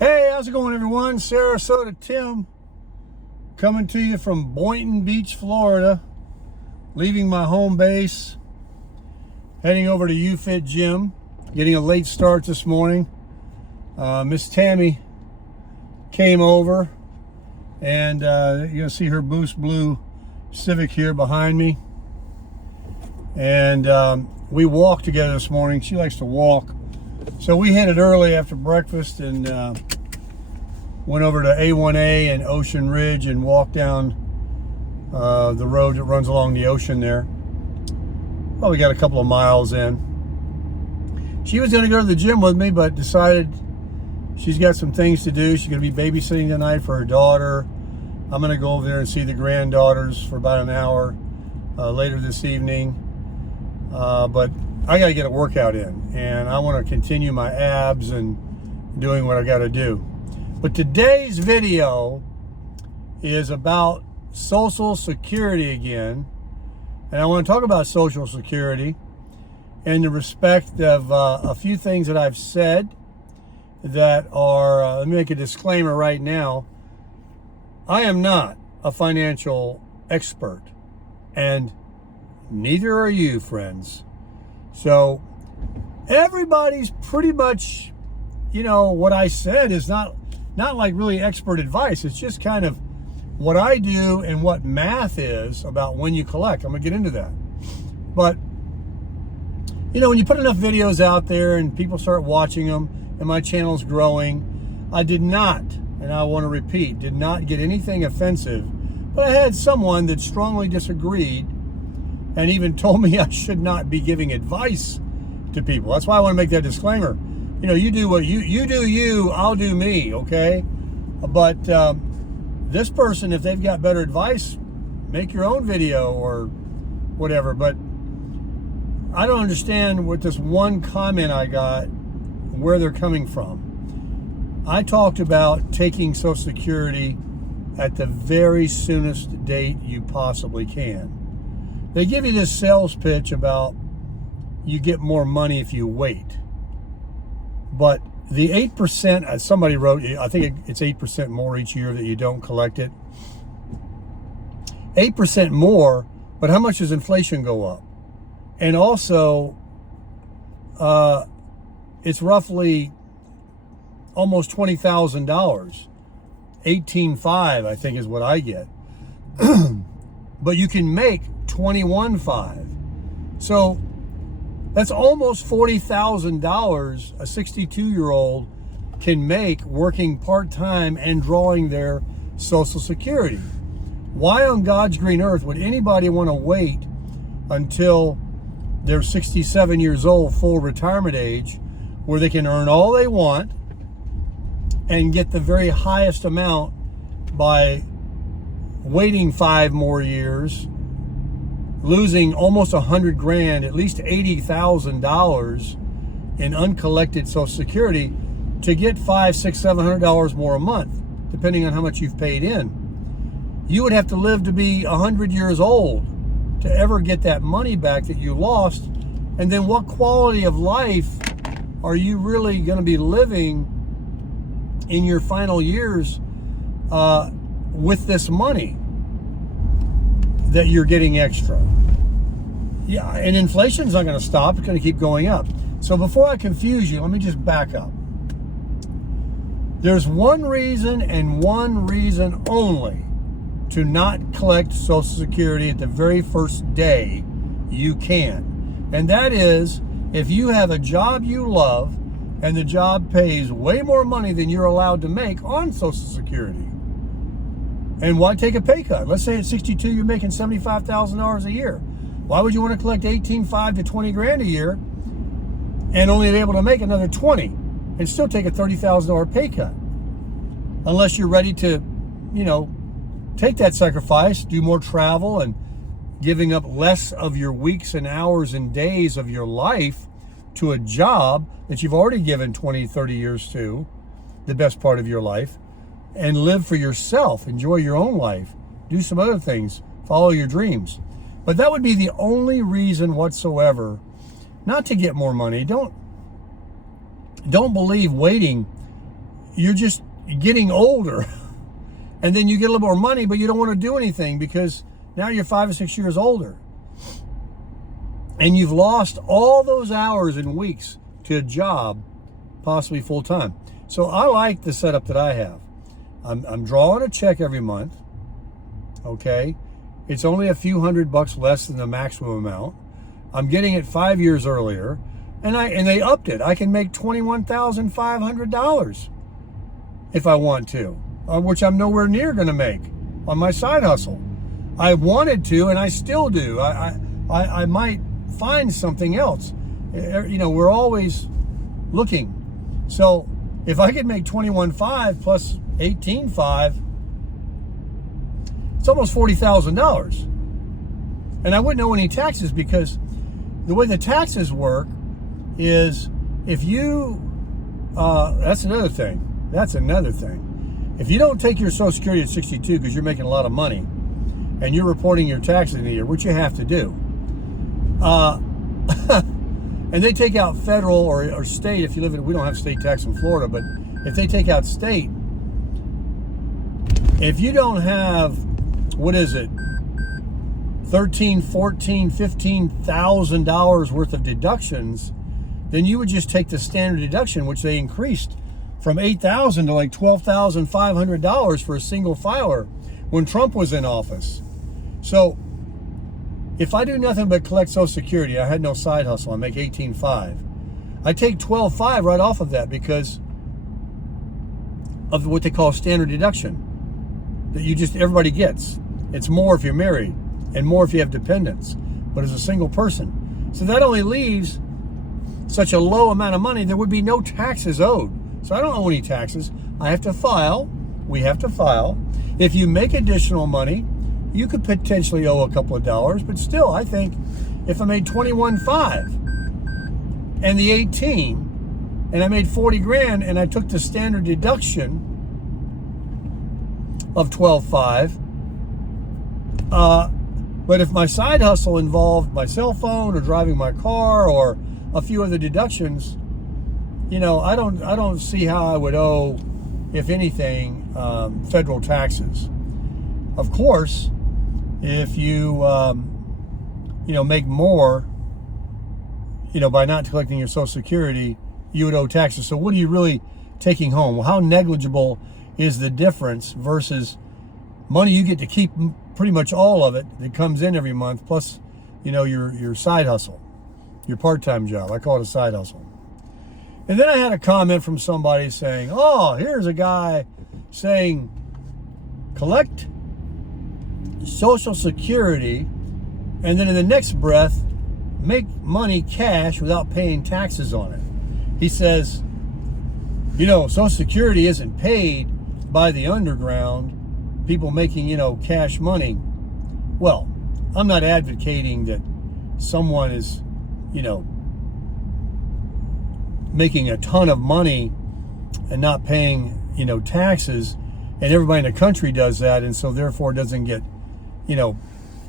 Hey, how's it going, everyone? Sarasota Tim coming to you from Boynton Beach, Florida, leaving my home base, heading over to UFit Gym, getting a late start this morning. Miss Tammy came over, and you're going to see her Boost Blue Civic here behind me. And we walked together this morning. She likes to walk. So we headed early after breakfast and went over to A1A and Ocean Ridge and walked down the road that runs along the ocean there. Well, we got a couple of miles in. She was going to go to the gym with me, but decided she's got some things to do. She's going to be babysitting tonight for her daughter. I'm going to go over there and see the granddaughters for about an hour later this evening. But I got to get a workout in, and I want to continue my abs and doing what I got to do. But today's video is about Social Security again, and I want to talk about Social Security in the respect of a few things that I've said that are, let me make a disclaimer right now. I am not a financial expert, and neither are you, friends. So everybody's pretty much, what I said is not like really expert advice. It's just kind of what I do and what math is about when you collect. I'm gonna get into that. But, when you put enough videos out there and people start watching them and my channel's growing, I did not, and I want to repeat, did not get anything offensive, but I had someone that strongly disagreed and even told me I should not be giving advice to people. That's why I want to make that disclaimer. You do what you do you, I'll do me, okay? But this person, if they've got better advice, make your own video or whatever. But I don't understand what this one comment I got, where they're coming from. I talked about taking Social Security at the very soonest date you possibly can. They give you this sales pitch about you get more money if you wait. But the 8%, somebody wrote, I think it's 8% more each year that you don't collect it. 8% more, but how much does inflation go up? And also, it's roughly almost $20,000. 18.5, I think, is what I get. But you can make 21.5. So that's almost $40,000 a 62-year-old can make working part-time and drawing their Social Security. Why on God's green earth would anybody want to wait until they're 67 years old, full retirement age, where they can earn all they want and get the very highest amount by waiting 5 more years, losing almost $100,000, at least $80,000 in uncollected Social Security to get $500, $600, $700 more a month, depending on how much you've paid in. You would have to live to be 100 years old to ever get that money back that you lost. And then what quality of life are you really going to be living in your final years with this money that you're getting extra? Yeah, and inflation's not going to stop. It's going to keep going up. So before I confuse you, let me just back up. There's one reason and one reason only to not collect Social Security at the very first day you can. And that is if you have a job you love and the job pays way more money than you're allowed to make on Social Security. And why take a pay cut? Let's say at 62 you're making $75,000 a year. Why would you want to collect 18.5 to 20 grand a year and only be able to make another 20 and still take a $30,000 pay cut? Unless you're ready to, take that sacrifice, do more travel and giving up less of your weeks and hours and days of your life to a job that you've already given 20, 30 years to, the best part of your life, and live for yourself, enjoy your own life, do some other things, follow your dreams. But that would be the only reason whatsoever not to get more money. Don't believe waiting you're just getting older. And then you get a little more money, but you don't want to do anything because now you're 5 or 6 years older. And you've lost all those hours and weeks to a job, possibly full time. So I like the setup that I have. I'm drawing a check every month. Okay. It's only a few $100 less than the maximum amount. I'm getting it 5 years earlier. And they upped it. I can make $21,500 if I want to, which I'm nowhere near going to make on my side hustle. I wanted to, and I still do. I might find something else. You know, we're always looking. So if I could make $21,500 plus $18,500, it's almost $40,000. And I wouldn't owe any taxes because the way the taxes work is if you, that's another thing. If you don't take your Social Security at 62 because you're making a lot of money and you're reporting your taxes in a year, which you have to do, and they take out federal or state, if you live in, we don't have state tax in Florida, but if they take out state, if you don't have, what is it, $13,000, $14,000, $15,000 worth of deductions, then you would just take the standard deduction, which they increased from $8,000 to like $12,500 for a single filer when Trump was in office. So if I do nothing but collect Social Security, I had no side hustle, I make $18,500. I take $12,500 right off of that because of what they call standard deduction that everybody gets. It's more if you're married and more if you have dependents, but as a single person. So that only leaves such a low amount of money, there would be no taxes owed. So I don't owe any taxes. I have to file. We have to file. If you make additional money, you could potentially owe a couple of dollars, but still, I think if I made $21,500 and the 18, and I made 40 grand and I took the standard deduction of $12,500, but if my side hustle involved my cell phone or driving my car or a few other deductions, you know, I don't see how I would owe, if anything, federal taxes. Of course, if you make more, by not collecting your Social Security, you would owe taxes. So what are you really taking home? Well, how negligible is the difference versus money you get to keep pretty much all of it that comes in every month, plus, your side hustle, your part-time job. I call it a side hustle. And then I had a comment from somebody saying, oh, here's a guy saying, collect Social Security, and then in the next breath, make money cash without paying taxes on it. He says, Social Security isn't paid by the underground, people making, cash money. Well, I'm not advocating that someone is, making a ton of money and not paying, taxes, and everybody in the country does that, and so therefore doesn't get,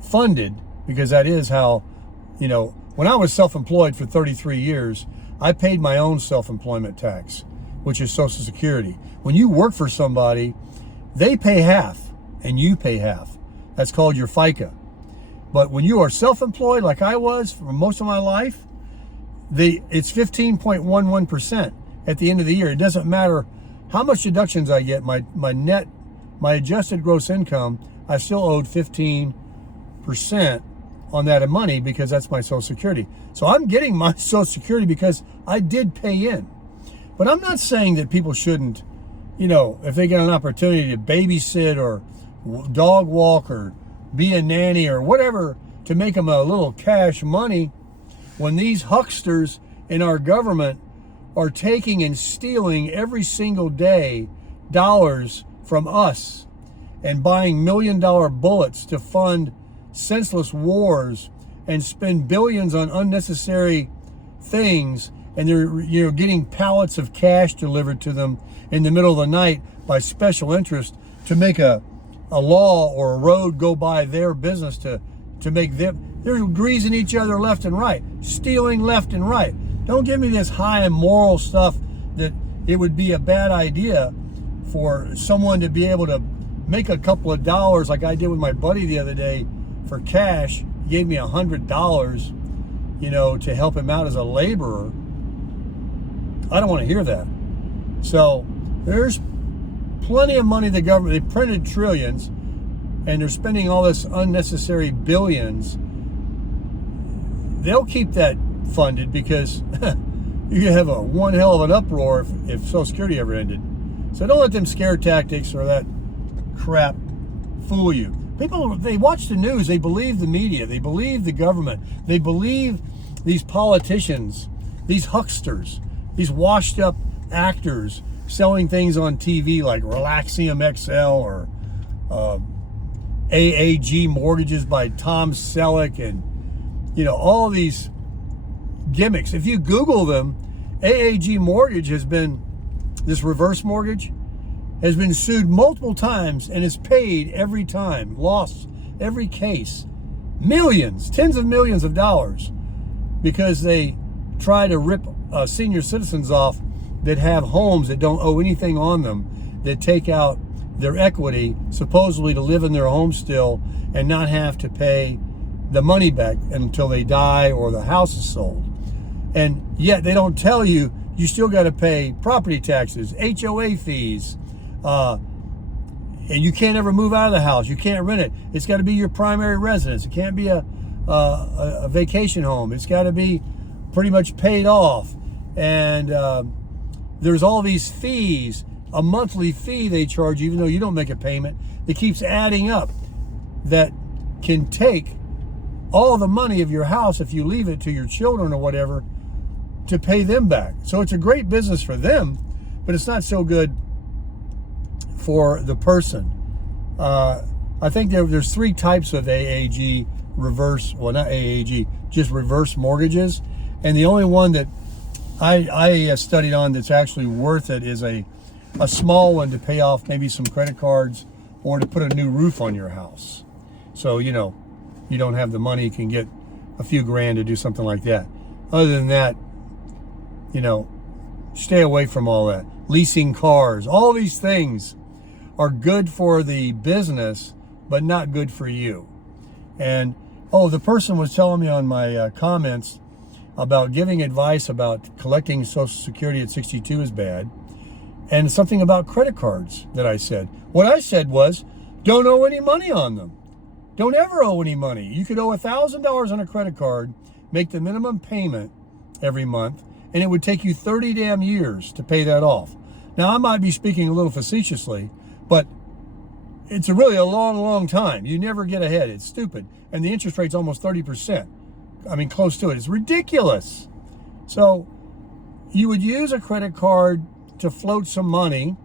funded, because that is how, when I was self-employed for 33 years, I paid my own self-employment tax, which is Social Security. When you work for somebody, they pay half and you pay half. That's called your FICA. But when you are self-employed, like I was for most of my life, it's 15.11% at the end of the year. It doesn't matter how much deductions I get, my adjusted gross income, I still owed 15% on that money because that's my Social Security. So I'm getting my Social Security because I did pay in. But I'm not saying that people shouldn't, if they get an opportunity to babysit or dog walk or be a nanny or whatever to make them a little cash money, when these hucksters in our government are taking and stealing every single day dollars from us and buying $1 million bullets to fund senseless wars and spend billions on unnecessary things, and they're getting pallets of cash delivered to them in the middle of the night by special interest to make a law or a road go by their business to make them. They're greasing each other left and right, stealing left and right. Don't give me this high and moral stuff that it would be a bad idea for someone to be able to make a couple of dollars like I did with my buddy the other day for cash. He gave me $100, to help him out as a laborer. I don't want to hear that. So there's plenty of money the government, they printed trillions, and they're spending all this unnecessary billions. They'll keep that funded because you have one hell of an uproar if Social Security ever ended. So don't let them scare tactics or that crap fool you. People, they watch the news, they believe the media, they believe the government, they believe these politicians, these hucksters, these washed up actors selling things on TV like Relaxium XL or AAG mortgages by Tom Selleck and all these gimmicks. If you Google them, AAG mortgage this reverse mortgage has been sued multiple times and is paid every time, lost every case, millions, tens of millions of dollars, because they try to rip senior citizens off that have homes that don't owe anything on them, that take out their equity supposedly to live in their home still and not have to pay the money back until they die or the house is sold. And yet they don't tell you still got to pay property taxes, HOA fees, and you can't ever move out of the house. You can't rent it. It's got to be your primary residence. It can't be a vacation home. It's got to be pretty much paid off. And there's all these fees, a monthly fee they charge, even though you don't make a payment. It keeps adding up that can take all the money of your house if you leave it to your children or whatever to pay them back. So it's a great business for them, but it's not so good for the person. I think there's three types of AAG not AAG, just reverse mortgages. And the only one that I studied on that's actually worth it is a small one to pay off maybe some credit cards or to put a new roof on your house. So, you don't have the money, you can get a few grand to do something like that. Other than that, stay away from all that. Leasing cars, all these things are good for the business, but not good for you. And, the person was telling me on my comments about giving advice about collecting Social Security at 62 is bad, and something about credit cards that I said. What I said was, don't owe any money on them. Don't ever owe any money. You could owe $1,000 on a credit card, make the minimum payment every month, and it would take you 30 damn years to pay that off. Now, I might be speaking a little facetiously, but it's really a long, long time. You never get ahead. It's stupid. And the interest rate's almost 30%. I mean, close to it. It's ridiculous. So you would use a credit card to float some money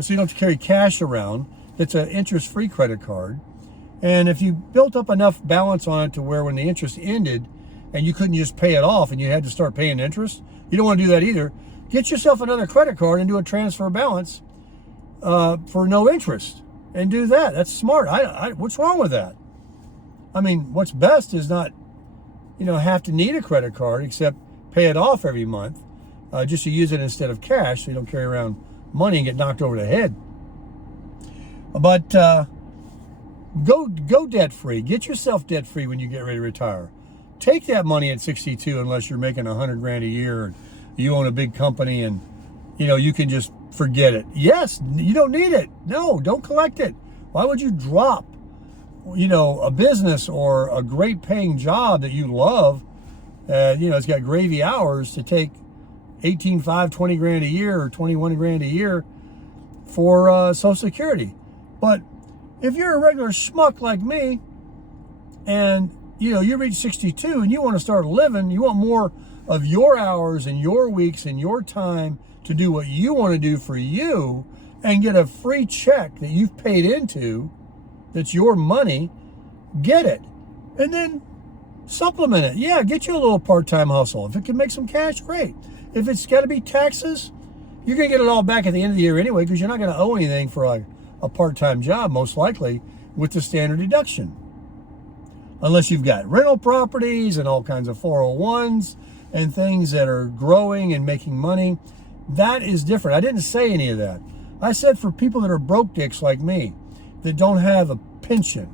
so you don't have to carry cash around. It's an interest-free credit card. And if you built up enough balance on it to where when the interest ended and you couldn't just pay it off and you had to start paying interest, you don't want to do that either. Get yourself another credit card and do a transfer balance for no interest and do that. That's smart. What's wrong with that? I mean, what's best is not, have to need a credit card except pay it off every month just to use it instead of cash so you don't carry around money and get knocked over the head. But go debt-free. Get yourself debt-free when you get ready to retire. Take that money at 62 unless you're making $100 grand a year and you own a big company and, you can just forget it. Yes, you don't need it. No, don't collect it. Why would you drop, a business or a great paying job that you love, it's got gravy hours to take 18, 5, 20 grand a year or 21 grand a year for Social Security. But if you're a regular schmuck like me and, you reach 62 and you want to start living, you want more of your hours and your weeks and your time to do what you want to do for you and get a free check that you've paid into, that's your money, get it. And then supplement it. Yeah, get you a little part-time hustle. If it can make some cash, great. If it's got to be taxes, you're going to get it all back at the end of the year anyway because you're not going to owe anything for a part-time job, most likely, with the standard deduction. Unless you've got rental properties and all kinds of 401s and things that are growing and making money. That is different. I didn't say any of that. I said for people that are broke dicks like me, that don't have a pension,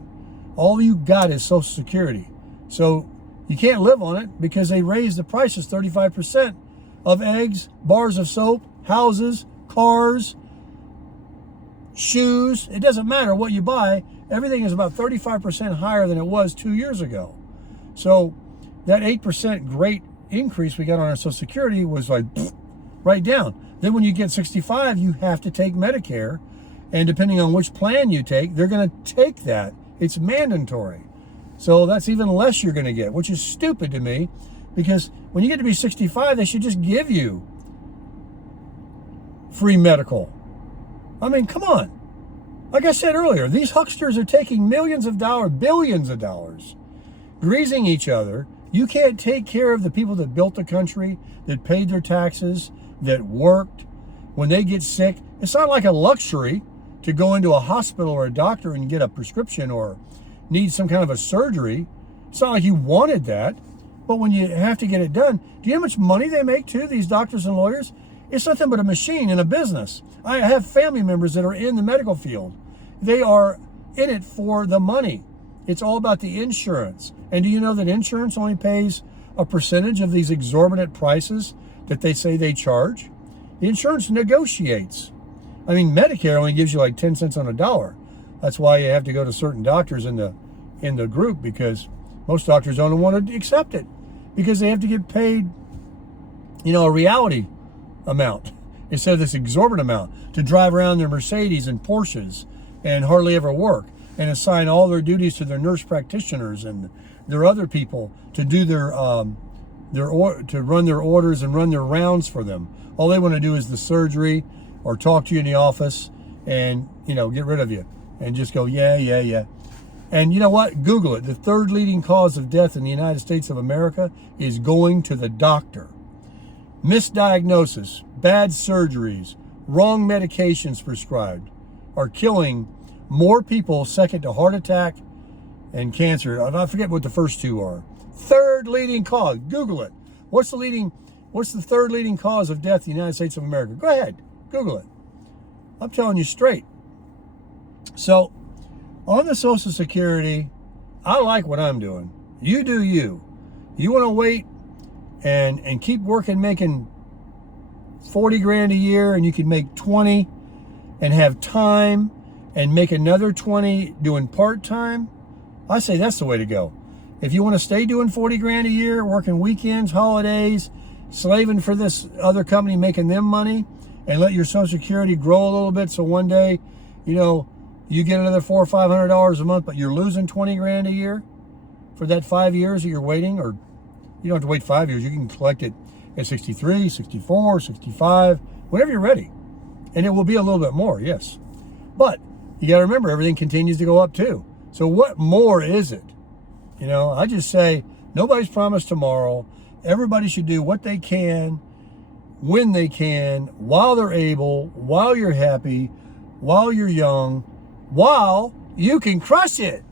all you got is Social Security. So you can't live on it because they raised the prices 35% of eggs, bars of soap, houses, cars, shoes. It doesn't matter what you buy. Everything is about 35% higher than it was 2 years ago. So that 8% great increase we got on our Social Security was like right down. Then when you get 65, you have to take Medicare. And depending on which plan you take, they're going to take that. It's mandatory. So that's even less you're going to get, which is stupid to me, because when you get to be 65, they should just give you free medical. I mean, come on. Like I said earlier, these hucksters are taking millions of dollars, billions of dollars, greasing each other. You can't take care of the people that built the country, that paid their taxes, that worked. When they get sick, it's not like a luxury to go into a hospital or a doctor and get a prescription or need some kind of a surgery. It's not like you wanted that. But when you have to get it done, do you know how much money they make too, these doctors and lawyers? It's nothing but a machine in a business. I have family members that are in the medical field. They are in it for the money. It's all about the insurance. And do you know that insurance only pays a percentage of these exorbitant prices that they say they charge? The insurance negotiates. I mean, Medicare only gives you like 10 cents on a dollar. That's why you have to go to certain doctors in the group, because most doctors don't want to accept it because they have to get paid, a reality amount instead of this exorbitant amount to drive around their Mercedes and Porsches and hardly ever work, and assign all their duties to their nurse practitioners and their other people to do to run their orders and run their rounds for them. All they want to do is the surgery or talk to you in the office and, get rid of you and just go, yeah. And you know what? Google it. The third leading cause of death in the United States of America is going to the doctor. Misdiagnosis, bad surgeries, wrong medications prescribed are killing more people, second to heart attack and cancer. I forget what the first two are. Third leading cause. Google it. What's the third leading cause of death in the United States of America? Go ahead. Google it. I'm telling you straight. So, on the Social Security, I like what I'm doing. You do you. You want to wait and keep working, making 40 grand a year, and you can make 20 and have time and make another 20 doing part-time? I say that's the way to go. If you want to stay doing 40 grand a year, working weekends, holidays, slaving for this other company, making them money, and let your Social Security grow a little bit so one day, you get another $400 or $500 a month, but you're losing 20 grand a year for that 5 years that you're waiting, or you don't have to wait 5 years. You can collect it at 63, 64, 65, whenever you're ready. And it will be a little bit more, yes. But you got to remember, everything continues to go up too. So what more is it? I just say nobody's promised tomorrow. Everybody should do what they can, when they can, while they're able, while you're happy, while you're young, while you can crush it.